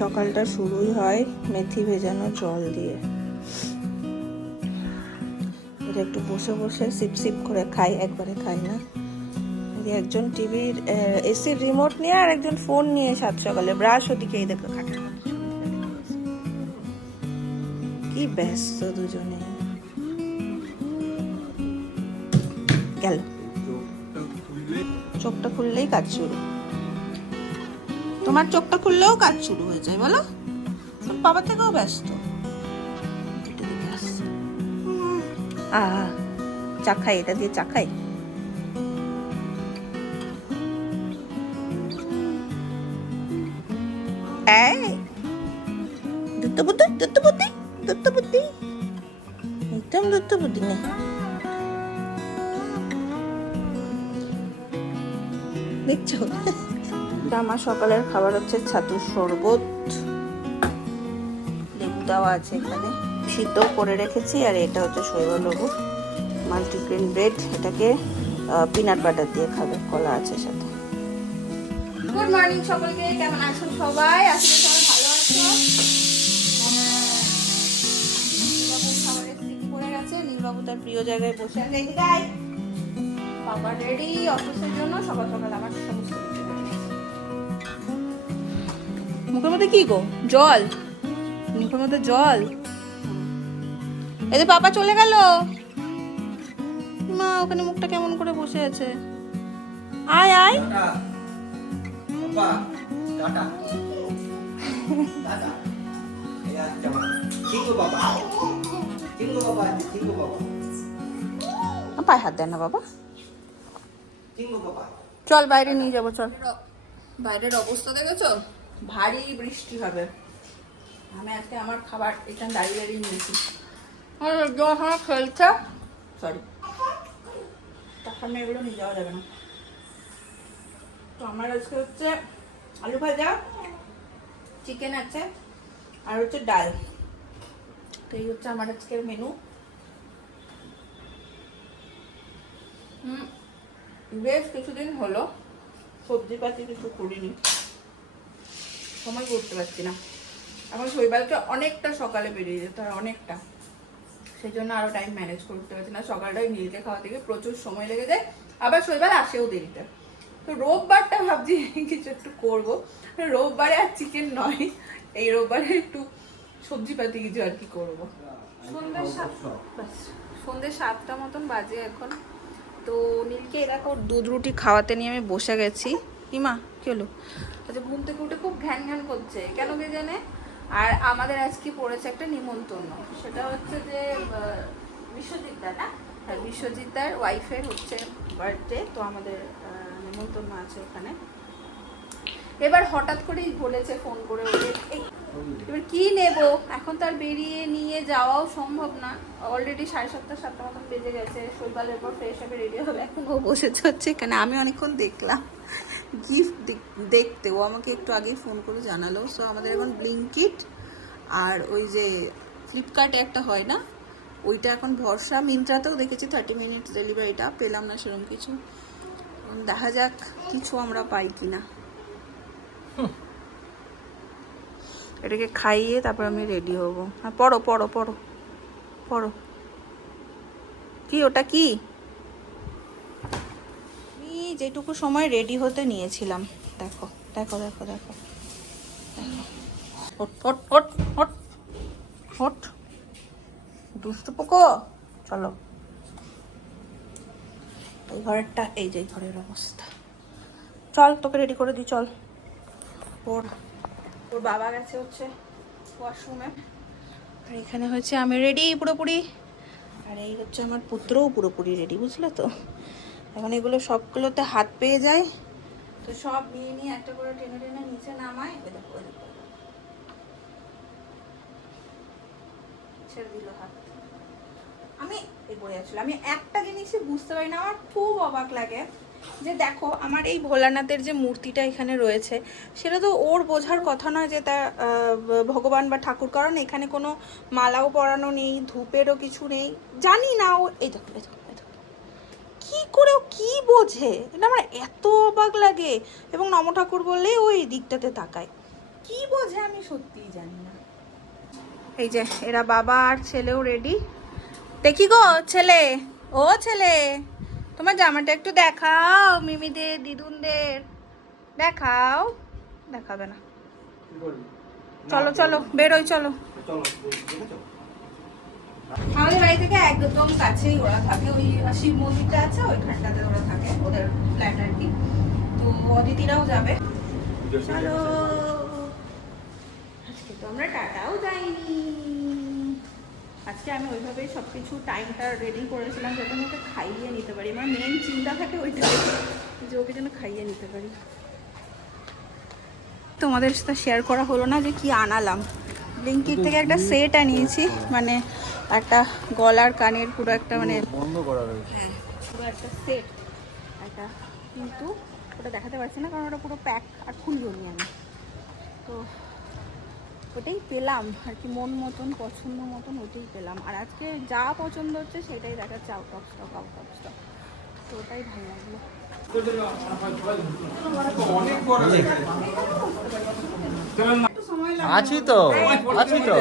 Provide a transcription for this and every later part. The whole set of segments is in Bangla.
সকালটা শুরুই হয় মেথি ভেজানো জল দিয়ে। এটা একটু বসে বসে সিপ সিপ করে খাই, একবারে খাই না। একজন টিভির এসির রিমোট নিয়ে আর একজন ফোন নিয়ে সাত সকালে ব্রাশ ওদিকে এই দেখো খাটে কি ব্যস্ত দুজনে। গেল চোখটা খুললেই কাজ শুরু। তোমার চোখটা খুললেও কাজ শুরু হয়ে যায় বলো, বাবা থেকেও ব্যস্ত। চা খাই, এটা দিয়ে চা খাই। দুধ বুদ্ধি দুধ বুদ্ধি দুধ বুদ্ধি একদম দুধ বুদ্ধি নেই। দেখছো আমার সকালের খাবার হচ্ছে ছাতুর শরবত, লেবু দেওয়া আছে এখানে, সিদ্ধ করে রেখেছি। আর এটা হচ্ছে শৈবলঘু মাল্টিগ্রেন ব্রেড, এটাকে পিনাট বাটার দিয়ে খাবে, কলা আছে সাথে। গুড মর্নিং সকলকে, কেমন আছো সবাই? আজকে সবাই ভালো আছো? নীলবাবু খাবারের স্টিক পড়ে গেছে, নীলবাবু তার প্রিয় জায়গায় বসে আছে। বাবা রেডি অফিসের জন্য, সকাল সকাল আমার সমস্ত মুখের মধ্যে কি গো জল, মুখের মধ্যে জল। এই যে বাবা চলে গেল, মা ওখানে মুখটা কেমন করে বসে আছে। আয় আয় পায়ে হাত দেয় না বাবা। চল বাইরে নিয়ে যাবো, চল। বাইরের অবস্থা দেখেছো, ভারী বৃষ্টি হবে। আমি আজকে আমার খাবার এখানে দাঁড়িয়ে দাঁড়িয়ে নিয়েছি। খেলছে, সরি তখন এগুলো নিয়ে যাওয়া যাবে না। তো আমার আজকে হচ্ছে আলু ভাজা, চিকেন আছে আর হচ্ছে ডাল। তো এই হচ্ছে আমার আজকের মেনু। বেশ কিছুদিন হলো সবজি পাতি কিছু করিনি, সময় করতে পারছি না। এখন শৈবালকে অনেকটা সকালে বেরিয়ে যেতে হয়, অনেকটা, সেই জন্য আরো টাইম ম্যানেজ করতে পারছি না। সকালটাই নীলকে খাওয়া থেকে প্রচুর সময় লেগে যায়, আবার শৈবাল আসেও দেরিতে। তো রোববারটা ভাবছি কিছু একটু করবো, রোববারে আর চিকেন নয়, এই রোববারে একটু সবজি পাতি কিছু আর কি করবো। সন্ধ্যে 7টা মতন বাজে এখন। তো নীলকে এরকম দুধ রুটি খাওয়াতে নিয়ে আমি বসে গেছি। ইমা কি হলো? আচ্ছা, ঘুম থেকে উঠে খুব ঘ্যান ঘ্যান করছে, কেন কে জানে। আর আমাদের আজকে পড়েছে একটা নিমন্ত্রণ, সেটা হচ্ছে যে বিশ্বজিৎ দা না, হ্যাঁ বিশ্বজিৎ দার ওয়াইফের হচ্ছে বার্থডে। তো আমাদের নিমন্ত্রণ আছে ওখানে। এবার হঠাৎ করেই বলেছে ফোন করে ওকে, এবার কি নেব, এখন তো আর বেরিয়ে নিয়ে যাওয়াও সম্ভব না। অলরেডি 7:30 7টা মতন বেজে গেছে। শৈবালের পর ফ্রেশ হবে, রেডি হবে, এখন ও বসেছে হচ্ছে এখানে। আমি অনেকক্ষণ দেখলাম গিফট দেখতে, ও আমাকে একটু আগেই ফোন করে জানালো। সো আমাদের এখন ব্লিঙ্কিট আর ওই যে ফ্লিপকার্টে একটা হয় না, ওইটা এখন ভরসা। মিন্ত্রাতেও দেখেছি 30 মিনিট ডেলিভারিটা, পেলাম না সেরকম কিছু। দেখা যাক কিছু আমরা পাই কিনা। এটাকে খাইয়ে তারপর আমি রেডি হব। হ্যাঁ পড়ো পড়ো পড়ো পড়ো। কি ওটা কি? আমি যেটুকু সময় রেডি হতে নিয়েছিলাম, দেখো দেখো দেখো দেখো দেখো, ওট ওট ওট ওট ওট, দুষ্টু পোকো, চলো। এই ঘরেরটা, এই যে ঘরের অবস্থা। চল তোকে রেডি করে দিই, চল। ওর বাবা গেছে হচ্ছে ওয়াশরুমে, আর এখানে হচ্ছে আমি রেডি পুরোপুরি। আর এই হচ্ছে আমার পুত্রও পুরোপুরি রেডি, বুঝলে তো। এখন এগুলো সবগুলোতে হাত পেয়ে যায়, তো সব নিয়ে নিয়ে একটা করে টেনে টেনে নিচে নামায়। ছেড়ে দিল হাত। আমি এই বলে আসলে আমি একটা জিনিসই বুঝতে পারি না, আমার খুব অবাক লাগে যে দেখো আমার এই ভোলানাথের যে মূর্তিটা এখানে রয়েছে, সেটা তো ওর বোঝার কথা নয় যে তা ভগবান বা ঠাকুর, কারণ এখানে কোনো মালাও পরানো নেই, ধূপেরও কিছু নেই, জানি না ও। এই দেখো কি করে ও কি বোঝে, এটা আমার এত অবাক লাগে। এবং নম ঠাকুর বললেই ও এই দিকটাতে তাকায়, কি বোঝে আমি সত্যিই জানি না। এই যে এরা বাবা আর ছেলেও রেডি। দেখি গো ছেলে, ও ছেলে, তোমার জামাটা একটু দেখাও, মিমিদের দিদুনদের দেখাও। দেখাবে না, চলো চলো বেরোই, চলো। আমাদের বাড়ি থেকে একদম কাছেই ওরা থাকে, ওই শিব মন্দিরটা আছে ওইখানটাতে ওরা থাকে, ওদের ফ্ল্যাট আর কি। তো অদিতিরাও যাবে। চলো, আজকে তো আমরা টাটাও যাইনি। আজকে আমি ওইভাবেই সবকিছু টাইমটা রেডি করেছিলাম যাতে আমি ওকে খাইয়ে নিতে পারি। আমার মেন চিন্তা থাকে ওইটাই, যে ওকে যেন খাইয়ে নিতে পারি। তোমাদের সাথে শেয়ার করা হলো না যে কি আনালাম। ব্লিঙ্কিট থেকে একটা সেট আনিয়েছি, মানে একটা গলার কানের পুরো একটা, মানে বন্ধ করা রয়েছে, হ্যাঁ পুরো একটা সেট একটা, কিন্তু ওটা দেখাতে পারছি না কারণ ওটা পুরো প্যাক আর খুলবো নি আমি। তো ওটাই পেলাম আর কি, মন মতন পছন্দ মতন ওটাই পেলাম। আর আজকে যা পছন্দ হচ্ছে সেটাই দেখাচ্ছে out of stock, out of stock. তো ওটাই ভালো লাগলো। আছি তো, আছি তো।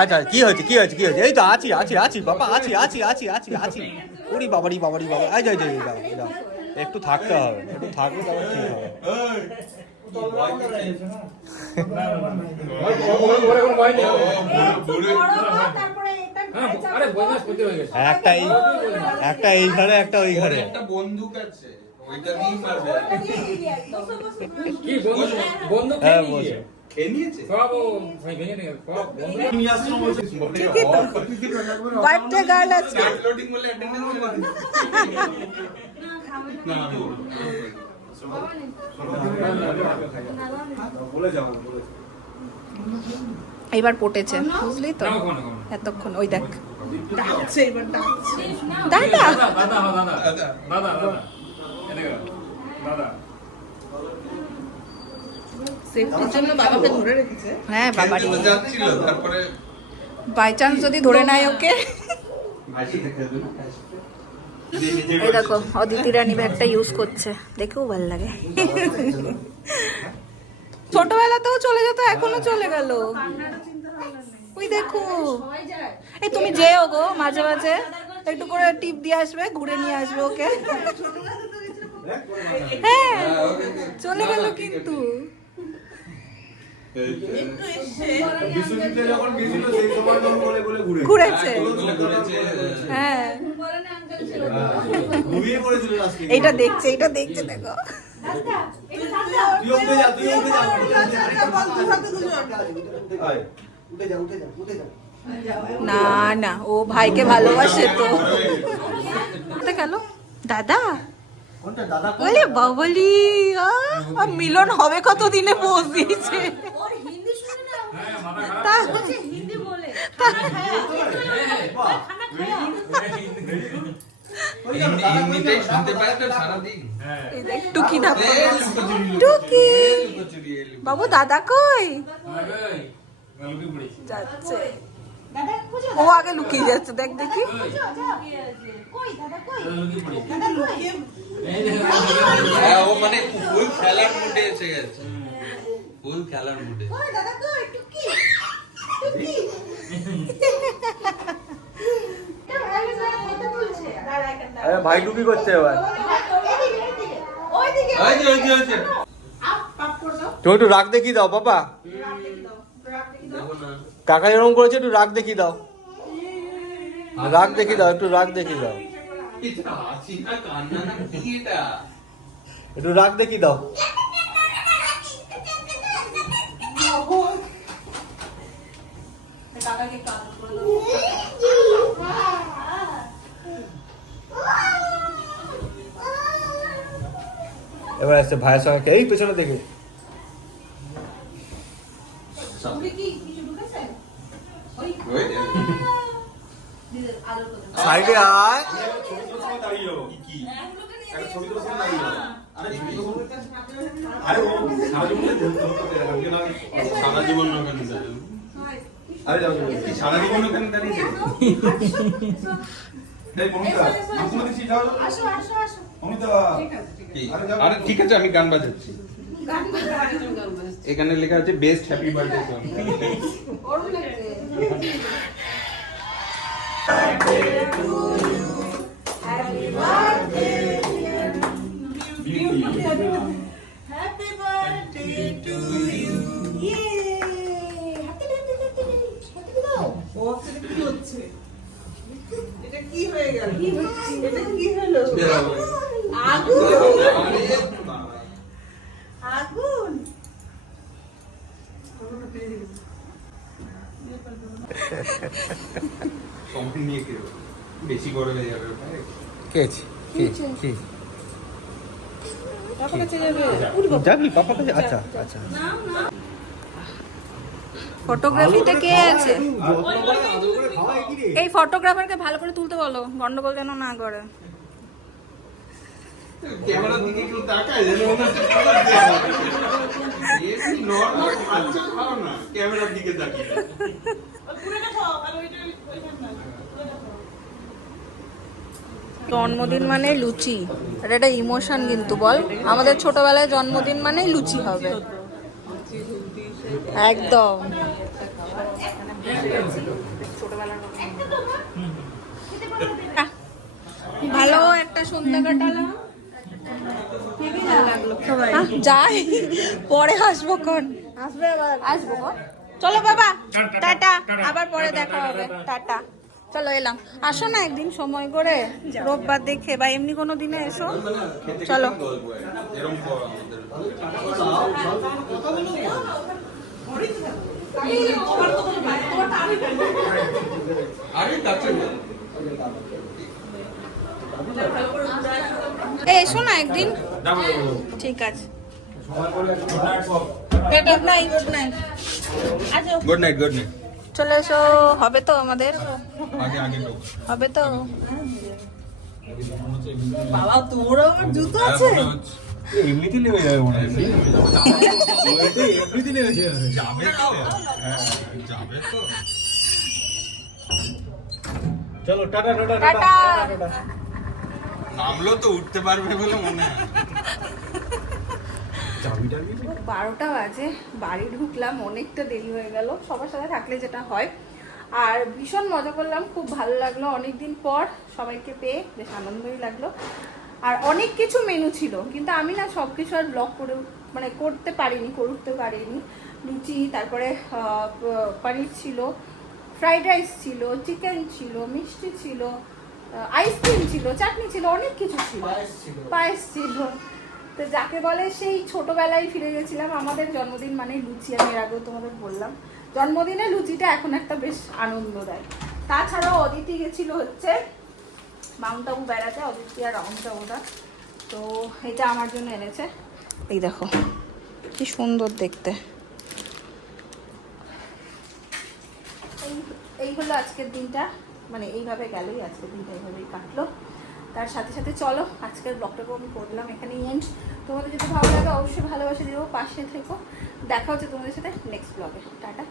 আচ্ছা কি হয়েছে, কি হয়েছে, কি হয়েছে? এই তো আছি, আছি, আছি বাবা, আছি, আছি, আছি, আছি, আছি। ওরে বাবারি, বাবারি, বাবা, আই যাই, যাই, যাও, যাও। একটু থাকতে হবে, একটু থাকলে তারপর ঠিক হবে। একটা এই ঘরে, একটা ওই ঘরে। একটা বন্দুক আছে, ওইটা নিয়ে মারবে। কি বন্দুক হ্যাঁ বসে খেয়ে নিয়েছে সব ভাই ভেঙে নিয়ে সব বন্দুক নিয়ে আসছো বলছিস ঠিকই তো, বার্থডে গার্ল আছে। লোডিং বলে অ্যাটেন্ডেন্স বলে না আমি বলে যাবো এইবার পটেছে, বুঝলি তো? এতক্ষণ ওই দেখ ডাকছে, এবার ডাকছে দাদা, দাদা দাদা দাদা দাদা দাদা এদিকে দাদা। সেফটির জন্য বাবাকে ধরে রেখেছে। হ্যাঁ বাবারি, যাচ্ছিল তারপরে বাই চান্স যদি ধরে নেয় ওকে। এই দেখো অদিতি রানী ব্যাগটা ইউজ করছে, দেখেও ভালো লাগে। ছোটবেলাতেও চলে যেত, এখনো চলে গেল। ওই দেখো, এই তুমি যেও গো মাঝে মাঝে একটু করে টিপ দিয়ে আসবে, ঘুরে নিয়ে আসবে ওকে। হ্যাঁ চলে গেল কিন্তু। ঘুরেছে, হ্যাঁ এইটা দেখছে, এইটা দেখছে, দেখো না না, ও ভাইকে ভালোবাসে তো। গেল দাদা, বলে বাবলি মিলন হবে কত দিনে পোজ দিয়েছে। টুকি দেখো, টুকি বাবু দাদা কই যাচ্ছে, ও আগে লুকিয়ে যাচ্ছে, দেখ দেখি। ও মানে ফুল খেলার মুডে এসে গেছে, ফুল খেলার মুডে। আরে ভাই টুকি করছে এবার। তুমি একটু রাগ দেখিয়ে দাও বাবা, কাকা এরকম করেছে, একটু রাগ দেখিয়ে দাও, রাগ দেখিয়ে দাও, একটু রাগ দেখিয়ে দাও, একটু রাগ দেখিয়ে দাও। এবার আসছে ভাইয়ের সঙ্গে, এই পেছনে দেখে সাইডে আয়। সারা জীবন সারা জীবন ওখানে দাঁড়িয়ে আরে ঠিক আছে, আমি গান বাজাচ্ছি। এখানে লেখা আছে বেস্ট হ্যাপি বার্থডে সং। ওরম লাগছে। সম্পূর্ণ নিয়ে কেউ বেশি বড় হয়ে যাবে ভাই। কে আছে? কি? পাপা কাছে যাবে। যাবি পাপা কাছে? আচ্ছা আচ্ছা। ফটোগ্রাফিতে কে আছে? এই ফটোগ্রাফারকে ভালো করে তুলতে বলো, গন্ডগোল যেন না করে। ক্যামেরার দিকে একটু তাকায় যেন মনে হচ্ছে খাবার দেয়া হবে। এমনি নরমাল খাচ্ছ খাও না, ক্যামেরার দিকে তাকিয়ে। জন্মদিন মানে লুচি, এটা একটা ইমোশন কিন্তু বল। আমাদের ছোটবেলায় জন্মদিন মানেই লুচি হবে, একদম। ভালো একটা সন্ধ্যা কাটালাম, যাই পরে আসবো কোন আসবো কোন। চলো বাবা, টাটা, আবার পরে দেখা হবে, টাটা। চলো এলাম, আসো না একদিন সময় করে, রোববার দেখে বা এমনি কোনো দিনে এসো। চলো এরকম করো আমাদের। আরে কাছে এসো না একদিন, ঠিক আছে। Good night, good night, good night, good night. চলে এসো। হবে তো আমাদের, আগে আগে লোক হবে তো। বাবা তোর আমার জুতো আছে? এমনিতে নেমে যাবে মনে হয়। এমনিতে নেমে যাবে। যাবে তো, যাবে তো। চলো টাটা টাটা টাটা। নামলো তো উঠতে পারবে বলে মনে হয়। 12টা বাজে, বাড়ি ঢুকলাম, অনেকটা দেরি হয়ে গেল সবার সাথে থাকলে যেটা হয়। আর ভীষণ মজা করলাম, খুব ভালো লাগলো, অনেকদিন পর সবাইকে পেয়ে বেশ আনন্দই লাগলো। আর অনেক কিছু মেনু ছিল, কিন্তু আমি না সব কিছু আর ব্লগ করে মানে করতে পারিনি। লুচি, তারপরে পনির ছিল, ফ্রাইড রাইস ছিল, চিকেন ছিল, মিষ্টি ছিল, আইসক্রিম ছিল, চাটনি ছিল, অনেক কিছু ছিল, পায়েস ছিল। তো যাকে বলে সেই ছোটবেলায় ফিরে গেছিলাম। আমাদের জন্মদিন মানে লুচি, আমি এর আগেও তোমাদের বললাম, জন্মদিনে লুচিটা এখন একটা বেশ আনন্দ দেয়। তাছাড়াও অদিতি গেছিল হচ্ছে মাউন্ট আবু বেড়াতে, অদিতি আর রাউন্ডটা। তো এটা আমার জন্য এনেছে, এই দেখো কি সুন্দর দেখতে। এই হলো আজকের দিনটা, মানে এইভাবে গেলই, আজকের দিনটা এইভাবেই কাটলো। তার সাথে সাথে চলো আজকের ব্লগটাকেও আমি করলাম এখানেই এন্ড। তোমাদের যদি ভালো লাগে অবশ্যই ভালোবাসা দিও, পাশে থেকো। দেখা হচ্ছে তোমাদের সাথে নেক্সট ব্লগে। টাটা।